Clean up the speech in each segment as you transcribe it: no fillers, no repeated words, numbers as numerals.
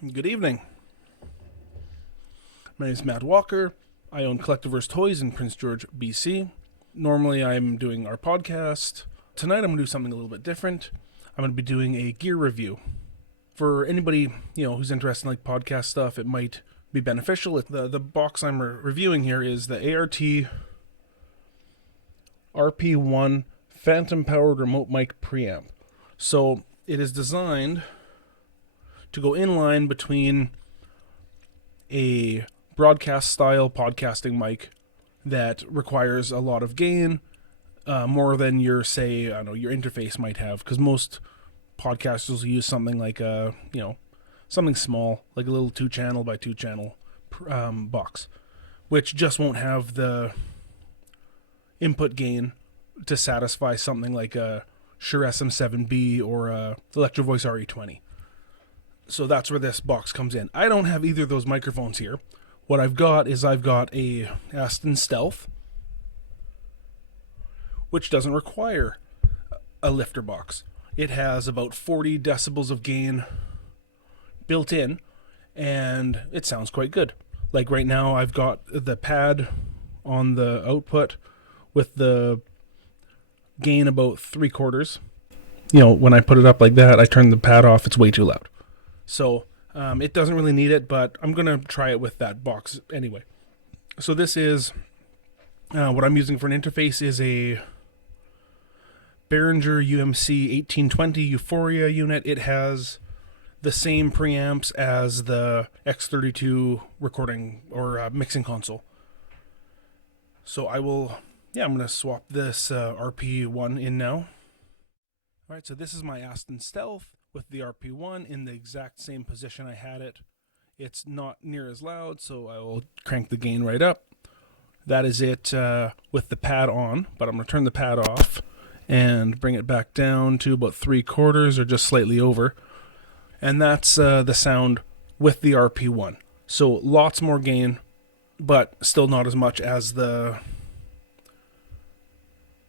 Good evening. My name is Matt Walker. I own Collectiveverse Toys in Prince George, BC. Normally I'm doing our podcast. Tonight I'm going to do something a little bit different. I'm going to be doing a gear review. For anybody, who's interested in podcast stuff, it might be beneficial. The box I'm reviewing here is the ART RP-1 Phantom Powered Remote Mic Preamp. So it is designed to go in line between a broadcast style podcasting mic that requires a lot of gain, more than your interface might have, because most podcasters will use something like something small, like a little 2-channel by 2-channel box, which just won't have the input gain to satisfy something like a Shure SM7B or a Electro Voice RE20. So that's where this box comes in. I don't have either of those microphones here. What I've got a Aston Stealth, which doesn't require a lifter box. It has about 40 decibels of gain built in, and it sounds quite good. Like right now, I've got the pad on the output with the gain about 3/4. When I put it up like that, I turn the pad off, it's way too loud. So it doesn't really need it, but I'm going to try it with that box anyway. So this is, what I'm using for an interface is a Behringer UMC 1820 Euphoria unit. It has the same preamps as the X32 recording or mixing console. So I'm going to swap this RP-1 in now. Alright, so this is my Aston Stealth with the RP-1 in the exact same position I had it. It's not near as loud, so I will crank the gain right up. That is it with the pad on, but I'm going to turn the pad off and bring it back down to about 3/4 or just slightly over. And that's the sound with the RP-1. So lots more gain, but still not as much as the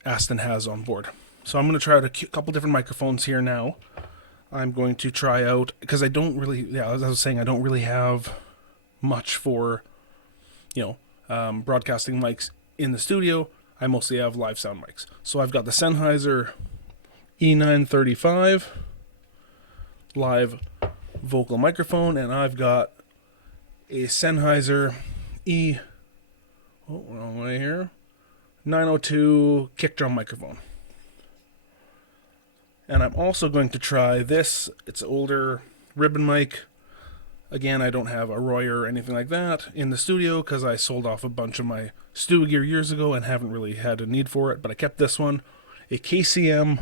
Aston has on board. So I'm going to try out a couple different microphones here now. I'm going to try out, because I don't really, as I was saying, I don't really have much for, broadcasting mics in the studio. I mostly have live sound mics. So I've got the Sennheiser E935 live vocal microphone, and I've got a Sennheiser wrong way here, 902 kick drum microphone. And I'm also going to try this. It's an older ribbon mic. Again, I don't have a Royer or anything like that in the studio because I sold off a bunch of my studio gear years ago and haven't really had a need for it. But I kept this one, a KCM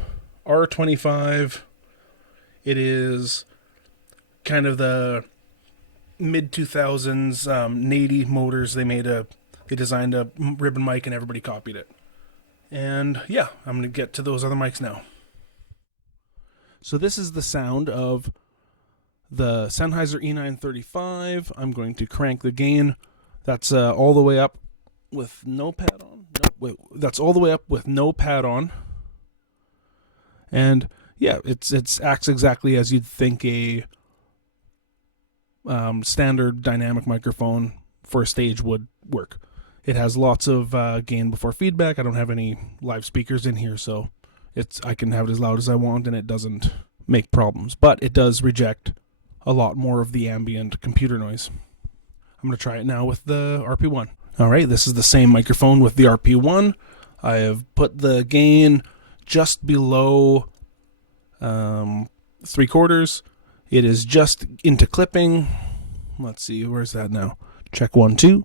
R25. It is kind of the mid-2000s Nady Motors. They designed a ribbon mic and everybody copied it. And yeah, I'm going to get to those other mics now. So this is the sound of the Sennheiser E935. I'm going to crank the gain. That's all the way up with no pad on. That's all the way up with no pad on. And yeah, it acts exactly as you'd think a standard dynamic microphone for a stage would work. It has lots of gain before feedback. I don't have any live speakers in here, so I can have it as loud as I want, and it doesn't make problems. But it does reject a lot more of the ambient computer noise. I'm going to try it now with the RP-1. All right, this is the same microphone with the RP-1. I have put the gain just below 3/4. It is just into clipping. Let's see, where's that now? Check 1, 2.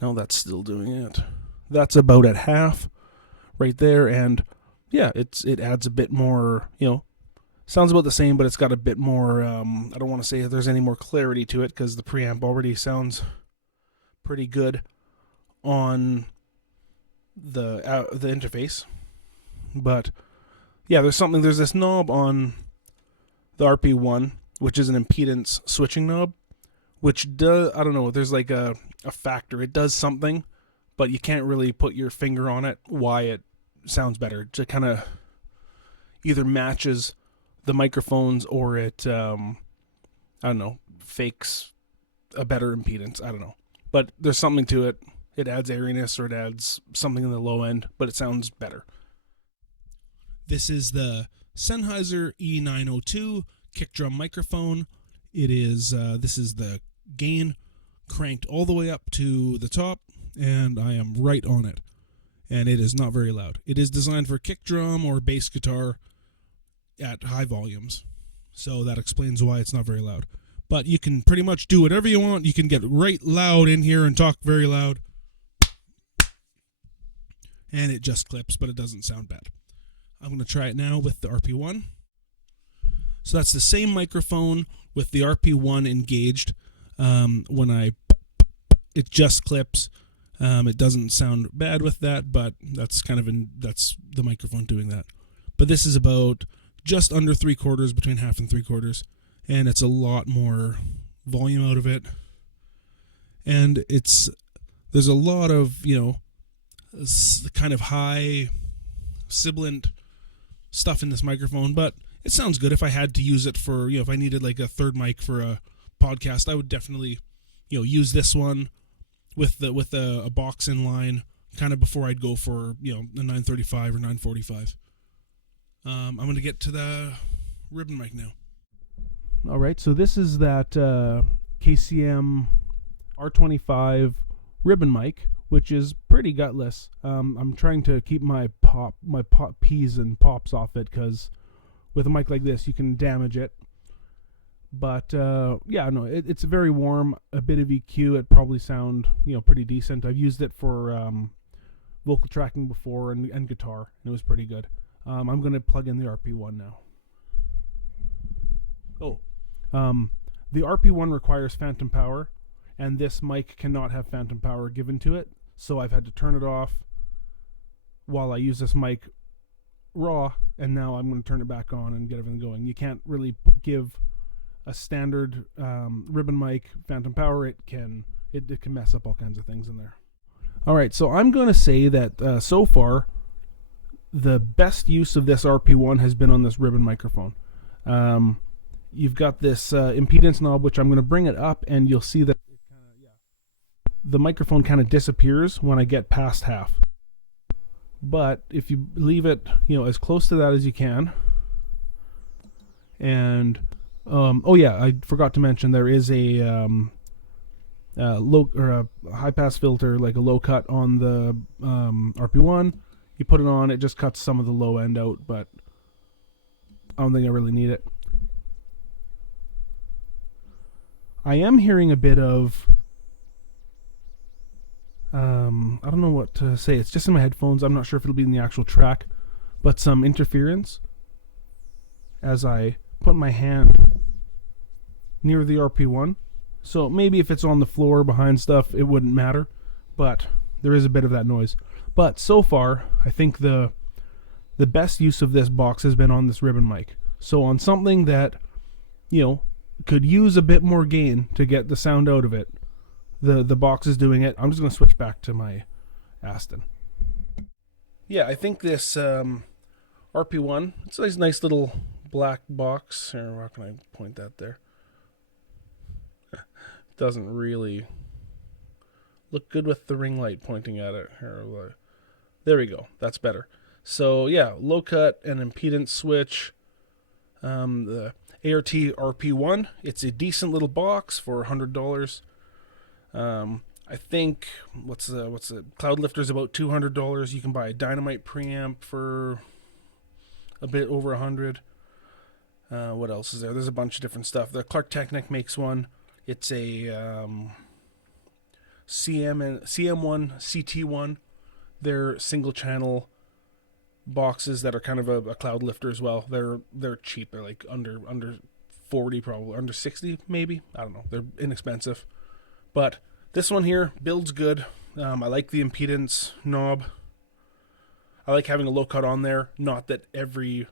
No, that's still doing it. That's about at half right there, and yeah, it adds a bit more, sounds about the same, but it's got a bit more, I don't want to say there's any more clarity to it because the preamp already sounds pretty good on the interface. But yeah, there's this knob on the RP-1, which is an impedance switching knob, which does, I don't know, there's like a factor. It does something, but you can't really put your finger on it why it sounds better. It kind of either matches the microphones or it I don't know, fakes a better impedance. I don't know. But there's something to it. It adds airiness or it adds something in the low end, but it sounds better. This is the Sennheiser E902 kick drum microphone. This is the gain cranked all the way up to the top, and I am right on it. And it is not very loud. It is designed for kick drum or bass guitar at high volumes. So that explains why it's not very loud. But you can pretty much do whatever you want. You can get right loud in here and talk very loud. And it just clips, but it doesn't sound bad. I'm going to try it now with the RP-1. So that's the same microphone with the RP-1 engaged. It just clips. It doesn't sound bad with that, but that's that's the microphone doing that. But this is about just under 3/4, between half and 3/4, and it's a lot more volume out of it. And there's a lot of, kind of high sibilant stuff in this microphone, but it sounds good. If I had to use it for, if I needed like a third mic for a podcast, I would definitely, use this one with a box in line kind of before I'd go for, a 935 or 945. I'm going to get to the ribbon mic now. All right, so this is that KCM R25 ribbon mic, which is pretty gutless. I'm trying to keep my peas and pops off it, because with a mic like this, you can damage it. But it's very warm. A bit of EQ, it probably sound pretty decent. I've used it for vocal tracking before and guitar, and it was pretty good. I'm going to plug in the RP-1 now. The RP-1 requires phantom power, and this mic cannot have phantom power given to it, so I've had to turn it off while I use this mic raw, and now I'm going to turn it back on and get everything going. You can't really give a standard ribbon mic phantom power. It can mess up all kinds of things in there. All right, so I'm going to say that so far, the best use of this RP-1 has been on this ribbon microphone. You've got this impedance knob, which I'm going to bring it up, and you'll see that the microphone kind of disappears when I get past half. But if you leave it, as close to that as you can, and I forgot to mention there is a low or a high pass filter, like a low cut on the RP-1. You put it on, it just cuts some of the low end out, but I don't think I really need it. I am hearing a bit of I don't know what to say. It's just in my headphones. I'm not sure if it'll be in the actual track, but some interference as I put my hand near the RP-1. So maybe if it's on the floor behind stuff, it wouldn't matter, but there is a bit of that noise. But so far, I think the best use of this box has been on this ribbon mic. So on something that, could use a bit more gain to get the sound out of it, the box is doing it. I'm just going to switch back to my Aston. Yeah, I think this RP-1, it's a nice little black box. Here, how can I point that there? Doesn't really look good with the ring light pointing at it. Here, there we go. That's better. So yeah, low cut and impedance switch. The ART RP-1. It's a decent little box for $100. I think what's the Cloud Lifter's about $200. You can buy a Dynamite preamp for a bit over $100. What else is there? There's a bunch of different stuff. The Clark Technic makes one. It's a CM1, CT1. They're single channel boxes that are kind of a Cloud Lifter as well. They're cheap. They're like under 40, probably under 60 maybe. I don't know. They're inexpensive. But this one here builds good. I like the impedance knob. I like having a low cut on there. Not that every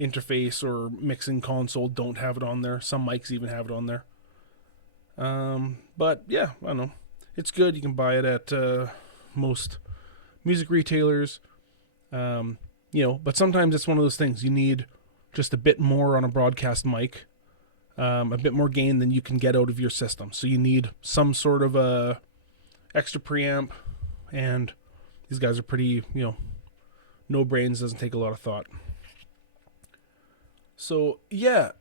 interface or mixing console don't have it on there. Some mics even have it on there. But yeah, I don't know. It's good. You can buy it at most music retailers. But sometimes it's one of those things. You need just a bit more on a broadcast mic. a bit more gain than you can get out of your system. So you need some sort of a extra preamp, and these guys are pretty, no brains, doesn't take a lot of thought. So yeah,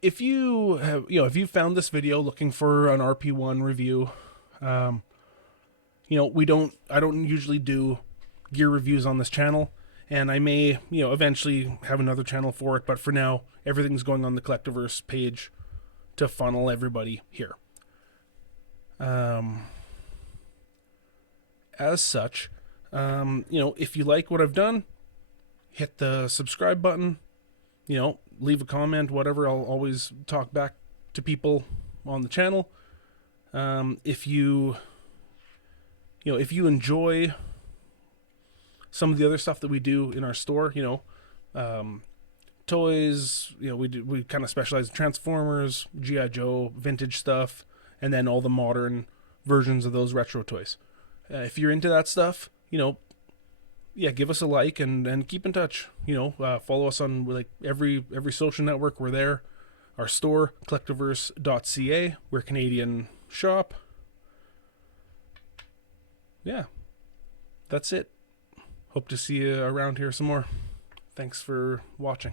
if you have, if you found this video looking for an RP-1 review, I don't usually do gear reviews on this channel, and I may, eventually have another channel for it, but for now, everything's going on the Collectiverse page to funnel everybody here. As such, if you like what I've done, hit the subscribe button, leave a comment, whatever. I'll always talk back to people on the channel. If you enjoy some of the other stuff that we do in our store, toys, we kind of specialize in Transformers, G.I. Joe, vintage stuff, and then all the modern versions of those retro toys. If you're into that stuff, give us a like and keep in touch. Follow us on like every social network. We're there. Our store, collectiverse.ca. We're a Canadian shop. Yeah, that's it. Hope to see you around here some more. Thanks for watching.